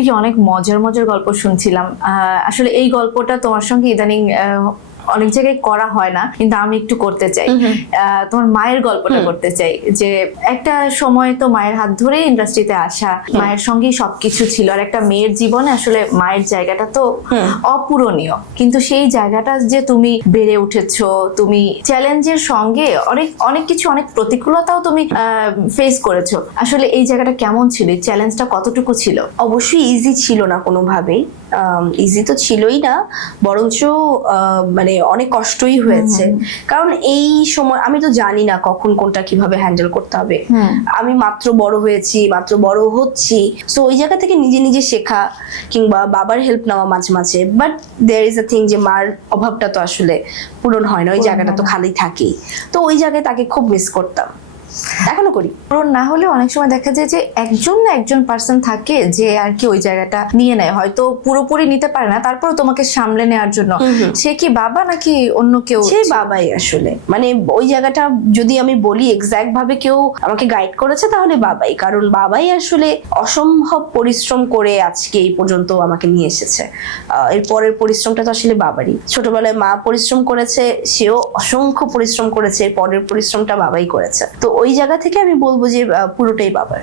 দেখি অনেক মজার মজার গল্প শুনছিলাম। আসলে এই গল্পটা তোমার সঙ্গে ইদানিং অনেক জায়গায় করা হয় না, কিন্তু আমি একটু করতে চাই। তোমার মায়ের গল্পটা করতে চাই, যে একটা সময় তো মায়ের হাত ধরে ইন্ডাস্ট্রিতে আসা, মায়ের সঙ্গেই সবকিছু ছিল, আর একটা মেয়ের জীবনে আসলে মায়ের জায়গাটা তো অপূরণীয়। কিন্তু সেই জায়গাটা যে তুমি বেড়ে উঠেছো, তুমি চ্যালেঞ্জের সঙ্গে অনেক অনেক কিছু, অনেক প্রতিকূলতাও তুমি ফেস করেছো। আসলে এই জায়গাটা কেমন ছিল, এই চ্যালেঞ্জটা কতটুকু ছিল? অবশ্যই ইজি ছিল না কোনোভাবেই, ইজি তো ছিলই না, বরঞ্চ মানে অনেক কষ্টই হয়েছে। কারণ এই সময় আমি তো জানি না কখন কোনটা কিভাবে হ্যান্ডেল করতে হবে। আমি মাত্র বড় হয়েছি, মাত্র বড় হচ্ছি, সো ওই জায়গা থেকে নিজে নিজে শেখা কিংবা বাবার হেল্প নেওয়া মাঝে মাঝে। But there is a thing যে মার অভাবটা তো আসলে পূরণ হয় না, ওই জায়গাটা তো খালি থাকেই। তো ওই জায়গায় তাকে খুব মিস করতাম, এখনো করি। পূরণ না হলে অনেক সময় দেখা যায় যে একজন না একজন পার্সন থাকে যে আর কি ওই জায়গাটা নিয়ে নেয়, হয়তো পুরোপুরি নিতে পারে না, তারপরে তোমাকে সামলে নেওয়ার জন্য। সে কি বাবা নাকি অন্য কেউ? সে বাবাই আসলে, মানে ওই জায়গাটা যদি আমি বলি এক্স্যাক্ট ভাবে কেউ আমাকে গাইড করেছে তাহলে বাবাই, কারণ বাবাই আসলে অসম্ভব পরিশ্রম করে আজকে এই পর্যন্ত আমাকে নিয়ে এসেছে। এর পরের পরিশ্রমটা তো আসলে বাবারই। ছোটবেলায় মা পরিশ্রম করেছে, সেও অসংখ্য পরিশ্রম করেছে, এর পরের পরিশ্রমটা বাবাই করেছে। তো ওই জায়গা থেকে আমি বলবো যে পুরোটাই বাবার।